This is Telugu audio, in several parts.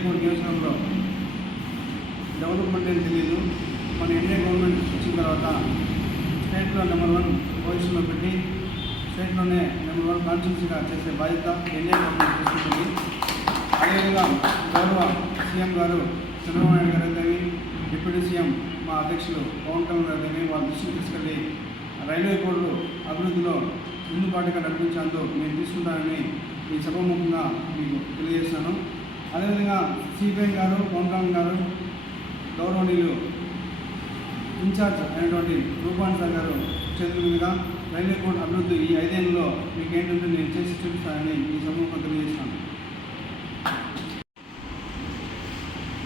రైల్వేకోట నియోజకవర్గంలో డెవలప్మెంట్ ఏం తెలియదు. మన ఎన్డీఏ గవర్నమెంట్ వచ్చిన తర్వాత స్టేట్లో నెంబర్ 1 పొజిషన్లో పెట్టి స్టేట్లోనే నెంబర్ 1 కాన్స్టిట్యూన్సీగా చేసే బాధ్యత ఎన్డీఏ గవర్నమెంట్ తీసుకుంటుంది. అదేవిధంగా గౌరవ సీఎం గారు చంద్రబాబు నాయుడు గారు అయితేవి, డిప్యూటీ సీఎం మా అధ్యక్షులు పవన్ కళ్యాణ్ గారు అయితేవి వాళ్ళ దృష్టికి తీసుకెళ్ళి రైల్వే కోడ్లు అభివృద్ధిలో ముందుపాటుగా నడిపించేందుకు నేను తీసుకుంటానని ఈ సభాముఖంగా మీకు తెలియజేస్తాను. అదేవిధంగా సిపిఎం గారు, పవన్ కళ్యాణ్ గారు, గౌరవనీయులు ఇన్ఛార్జ్ అయినటువంటి రూపాన్ సార్ గారు చేతుల మీదుగా రైల్వే కోడ్ అభివృద్ధి ఈ 5 ఏళ్ళలో మీకు ఏంటంటే నేను చేసి చూపిస్తానని ఈ సభాముఖంగా తెలియజేస్తాను.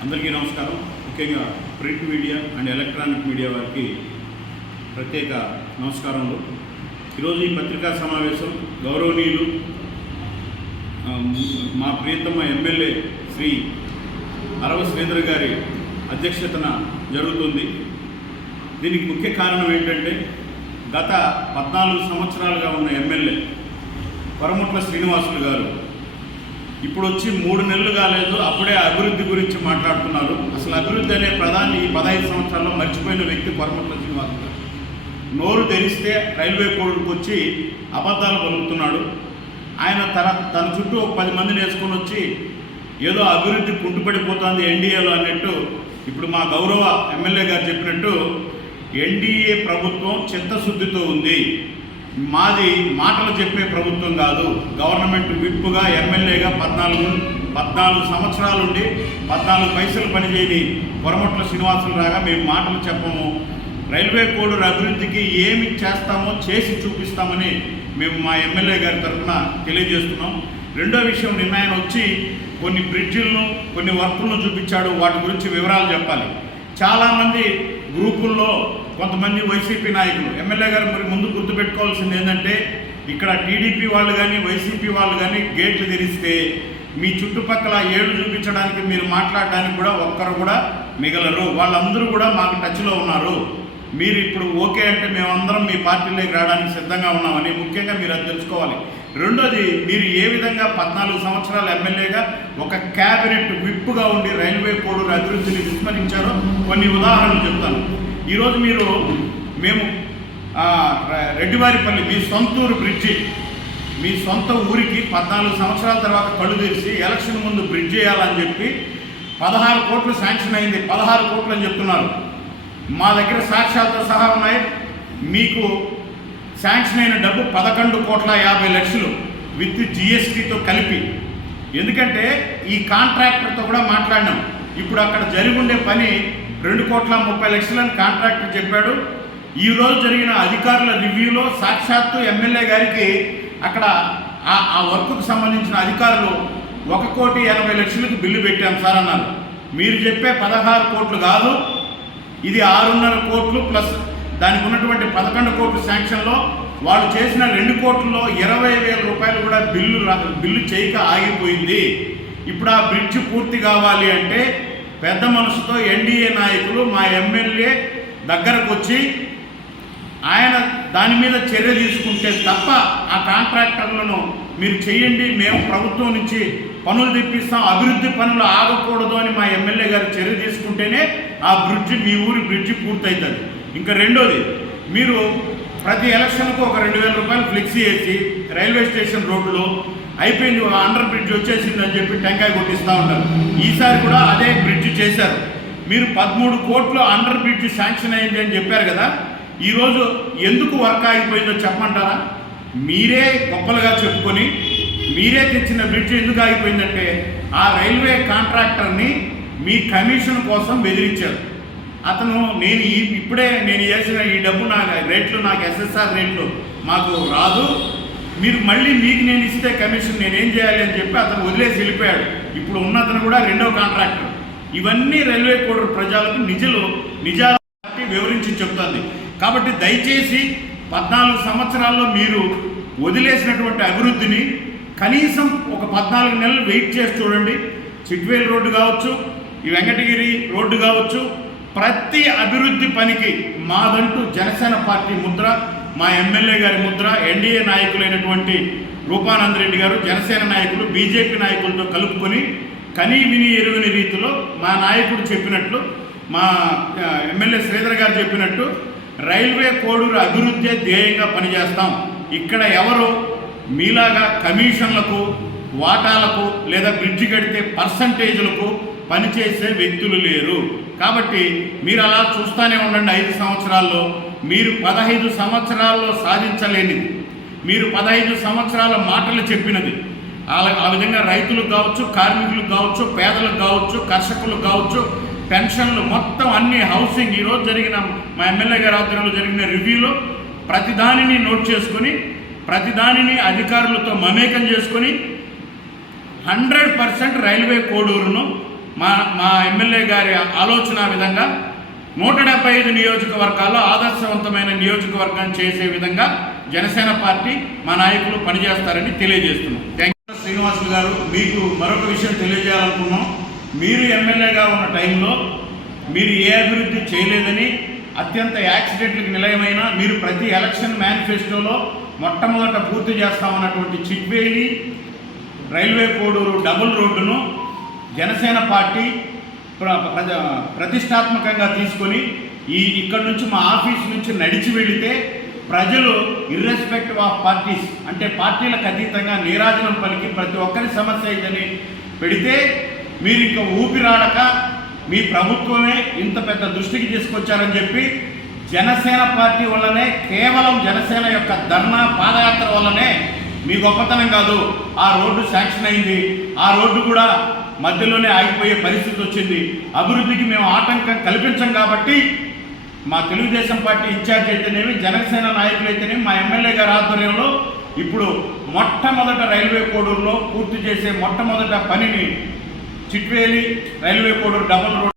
అందరికీ నమస్కారం. ముఖ్యంగా print media and electronic media వారికి ప్రత్యేక నమస్కారములు. ఈరోజు ఈ పత్రికా సమావేశం గౌరవనీయులు మా ప్రియతమ ఎమ్మెల్యే శ్రీ అరవ శ్రీధర్ గారి అధ్యక్షతన జరుగుతుంది. దీనికి ముఖ్య కారణం ఏంటంటే గత 14 సంవత్సరాలుగా ఉన్న ఎమ్మెల్యే కొరముట్ల శ్రీనివాసులు గారు ఇప్పుడు వచ్చి 3 నెలలు కాలేదు, అప్పుడే అభివృద్ధి గురించి మాట్లాడుతున్నారు. అసలు అభివృద్ధి అనే ప్రధాని ఈ 15 సంవత్సరాల్లో మర్చిపోయిన వ్యక్తి కొరముట్ల శ్రీనివాసులు గారు. నోరు తెరిస్తే రైల్వే కోడ్కి వచ్చి అబద్ధాలు పలుకుతున్నాడు. ఆయన తన చుట్టూ 10 మందిని వేసుకొని వచ్చి ఏదో అభివృద్ధి కుంటుపడిపోతుంది ఎన్డీఏలో అన్నట్టు. ఇప్పుడు మా గౌరవ ఎమ్మెల్యే గారు చెప్పినట్టు ఎన్డీఏ ప్రభుత్వం చిత్తశుద్ధితో ఉంది, మాది మాటలు చెప్పే ప్రభుత్వం కాదు. గవర్నమెంట్ విప్పుగా ఎమ్మెల్యేగా 14 సంవత్సరాల నుండి 14 పైసలు పనిచేయని కొరముట్ల శ్రీనివాసులు రాగా మేము మాటలు చెప్పము, రైల్వే కోడ్ అభివృద్ధికి ఏమి చేస్తామో చేసి చూపిస్తామని మేము మా ఎమ్మెల్యే గారి తరఫున తెలియజేస్తున్నాం. రెండో విషయం, నిన్న ఆయన వచ్చి కొన్ని బ్రిడ్జిలను కొన్ని వర్కులను చూపించాడు, వాటి గురించి వివరాలు చెప్పాలి. చాలామంది గ్రూపుల్లో కొంతమంది వైసీపీ నాయకులు, ఎమ్మెల్యే గారు మరి ముందు గుర్తుపెట్టుకోవాల్సింది ఏంటంటే ఇక్కడ టీడీపీ వాళ్ళు కానీ వైసీపీ వాళ్ళు కానీ గేట్లు తెరిస్తే మీ చుట్టుపక్కల ఏడు చూపించడానికి మీరు మాట్లాడడానికి కూడా ఒక్కరు కూడా మిగలరు. వాళ్ళందరూ కూడా మాకు టచ్లో ఉన్నారు. మీరు ఇప్పుడు ఓకే అంటే మేమందరం మీ పార్టీలోకి రావడానికి సిద్ధంగా ఉన్నామని ముఖ్యంగా మీరు అది తెలుసుకోవాలి. రెండోది, మీరు ఏ విధంగా 14 సంవత్సరాల ఎమ్మెల్యేగా ఒక క్యాబినెట్ విప్పుగా ఉండి రైల్వే కోడ్ అభివృద్ధిని విస్మరించారో కొన్ని ఉదాహరణలు చెప్తాను. ఈరోజు మేము రెడ్డివారిపల్లి మీ సొంతూరు బ్రిడ్జి, మీ సొంత ఊరికి 14 సంవత్సరాల తర్వాత కళ్ళు తెరిచి ఎలక్షన్ ముందు బ్రిడ్జ్ చేయాలని చెప్పి 16 కోట్లు శాంక్షన్ అయింది. 16 కోట్లు అని చెప్తున్నారు. మా దగ్గర సాక్ష్యాలతో సహా ఉన్నాయి. మీకు శాంక్షన్ అయిన డబ్బు 11,50,00,000 విత్ జిఎస్టీతో కలిపి. ఎందుకంటే ఈ కాంట్రాక్టర్తో కూడా మాట్లాడినాం. ఇప్పుడు అక్కడ జరిగి ఉండే పని 2,30,00,000 అని కాంట్రాక్టర్ చెప్పాడు. ఈరోజు జరిగిన అధికారుల రివ్యూలో సాక్షాత్తు ఎమ్మెల్యే గారికి అక్కడ ఆ వర్క్కు సంబంధించిన అధికారులు 1,80,00,000 బిల్లు పెట్టాం సార్ అన్నారు. మీరు చెప్పే 16 కోట్లు కాదు, ఇది 6.5 కోట్లు ప్లస్ దానికి ఉన్నటువంటి 11 కోట్ల శాంక్షన్లో వాళ్ళు చేసిన 2 కోట్లలో 20,000 రూపాయలు కూడా బిల్లు చేయక ఆగిపోయింది. ఇప్పుడు ఆ బ్రిడ్జ్ పూర్తి కావాలి అంటే పెద్ద మనసుతో ఎన్డీఏ నాయకులు మా ఎమ్మెల్యే దగ్గరకు వచ్చి ఆయన దాని మీద చర్య తీసుకుంటే తప్ప ఆ కాంట్రాక్టర్లను మీరు చేయండి, మేము ప్రభుత్వం నుంచి పనులు తెప్పిస్తాం, అభివృద్ధి పనులు ఆగకూడదు అని మా ఎమ్మెల్యే గారు చర్య తీసుకుంటేనే ఆ బ్రిడ్జి, మీ ఊరి బ్రిడ్జి పూర్తవుతుంది. ఇంకా రెండోది, మీరు ప్రతి ఎలక్షన్కు ఒక 2,000 రూపాయలు ఫ్లెక్సీ వేసి రైల్వే స్టేషన్ రోడ్డులో అయిపోయింది, అండర్ బ్రిడ్జ్ వచ్చేసిందని చెప్పి టెంకాయ కొట్టిస్తూ ఉంటారు. ఈసారి కూడా అదే బ్రిడ్జ్ చేశారు. మీరు 13 కోట్లు అండర్ బ్రిడ్జ్ శాంక్షన్ అయింది అని చెప్పారు కదా, ఈరోజు ఎందుకు వర్క్ ఆగిపోయిందో చెప్పమంటారా? మీరే గొప్పలుగా చెప్పుకొని మీరే తెచ్చిన బ్రిడ్జ్ ఎందుకు ఆగిపోయిందంటే ఆ రైల్వే కాంట్రాక్టర్ని మీ కమిషన్ కోసం బెదిరించారు. అతను ఇప్పుడే నేను చేసిన ఈ డబ్బు రేట్లు నాకు ఎస్ఎస్ఆర్ రేట్లు మాకు రాదు, మీరు మళ్ళీ మీకు నేను ఇస్తే కమిషన్ నేనేం చేయాలి అని చెప్పి అతను వదిలేసి వెళ్ళిపోయాడు. ఇప్పుడు ఉన్నతను కూడా రెండో కాంట్రాక్టర్. ఇవన్నీ రైల్వే కోడ్ ప్రజలకు నిజాలు వివరించి చెప్తుంది. కాబట్టి దయచేసి 14 సంవత్సరాల్లో మీరు వదిలేసినటువంటి అభివృద్ధిని కనీసం ఒక 14 నెలలు వెయిట్ చేసి చూడండి. చిట్వేల్ రోడ్డు కావచ్చు, ఈ వెంకటగిరి రోడ్డు కావచ్చు, ప్రతి అభివృద్ధి పనికి మాదంటూ జనసేన పార్టీ ముద్ర, మా ఎమ్మెల్యే గారి ముద్ర, ఎన్డీఏ నాయకులైనటువంటి రూపానందరెడ్డి గారు, జనసేన నాయకులు, బీజేపీ నాయకులతో కలుపుకొని కనీ విని ఎరుగని రీతిలో మా నాయకుడు చెప్పినట్లు, మా ఎమ్మెల్యే శ్రీధర్ గారు చెప్పినట్టు రైల్వే కోడూరు అభివృద్ధి ధ్యేయంగా పనిచేస్తాం. ఇక్కడ ఎవరు మీలాగా కమిషన్లకు, వాటాలకు లేదా బ్రిడ్జి కడితే పర్సంటేజ్లకు పనిచేసే వ్యక్తులు లేరు. కాబట్టి మీరు అలా చూస్తూనే ఉండండి. 5 సంవత్సరాల్లో మీరు 15 సంవత్సరాల్లో సాధించలేనిది, మీరు 15 సంవత్సరాల మాటలు చెప్పినది, ఆ విధంగా రైతులకు కావచ్చు, కార్మికులకు కావచ్చు, పేదలకు కావచ్చు, కర్షకులకు కావచ్చు, పెన్షన్లు మొత్తం అన్ని హౌసింగ్, ఈరోజు జరిగిన మా ఎమ్మెల్యే గారి ఆధ్వర్యంలో జరిగిన రివ్యూలో ప్రతిదానిని నోట్ చేసుకొని, ప్రతిదానిని అధికారులతో మమేకం చేసుకొని 100% రైల్వే కోడూరును మా ఎమ్మెల్యే గారి ఆలోచన విధంగా 175 నియోజకవర్గాల్లో ఆదర్శవంతమైన నియోజకవర్గం చేసే విధంగా జనసేన పార్టీ మా నాయకులు పనిచేస్తారని తెలియజేస్తున్నాం. Thank you. శ్రీనివాసులు గారు, మీకు మరొక విషయం తెలియజేయాలనుకున్నాం. మీరు ఎమ్మెల్యేగా ఉన్న టైంలో మీరు ఏ అభివృద్ధి చేయలేదని, అత్యంత యాక్సిడెంట్లకు నిలయమైన మీరు ప్రతి ఎలక్షన్ మేనిఫెస్టోలో మొట్టమొదట పూర్తి చేస్తామన్నటువంటి చిట్వేలి రైల్వే కోడూరు డబుల్ రోడ్డును జనసేన పార్టీ ప్రతిష్టాత్మకంగా తీసుకొని ఇక్కడ నుంచి మా ఆఫీస్ నుంచి నడిచి వెళితే ప్రజలు ఇర్రెస్పెక్టివ్ ఆఫ్ పార్టీస్, అంటే పార్టీలకు అతీతంగా నీరాజనం పలికి ప్రతి ఒక్కరి సమస్య ఇదని పెడితే మీరు ఇంకా ఊపిరాడక మీ ప్రభుత్వమే ఇంత పెద్ద దృష్టికి తీసుకొచ్చారని చెప్పి జనసేన పార్టీ వల్లనే, కేవలం జనసేన యొక్క ధర్నా పాదయాత్ర వల్లనే మీ గొప్పతనం కాదు ఆ రోడ్డు శాంక్షన్ అయింది. ఆ రోడ్డు కూడా మధ్యలోనే ఆగిపోయే పరిస్థితి వచ్చింది. అభివృద్ధికి మేము ఆటంకం కల్పించం కాబట్టి మా తెలుగుదేశం పార్టీ ఇన్ఛార్జ్ అయితేనేమి, జనసేన నాయకులు అయితేనేమి, మా ఎమ్మెల్యే గారి ఆధ్వర్యంలో ఇప్పుడు మొట్టమొదట రైల్వే కోడూరులో పూర్తి చేసే మొట్టమొదట పనిని Chitveli railway Koduru double road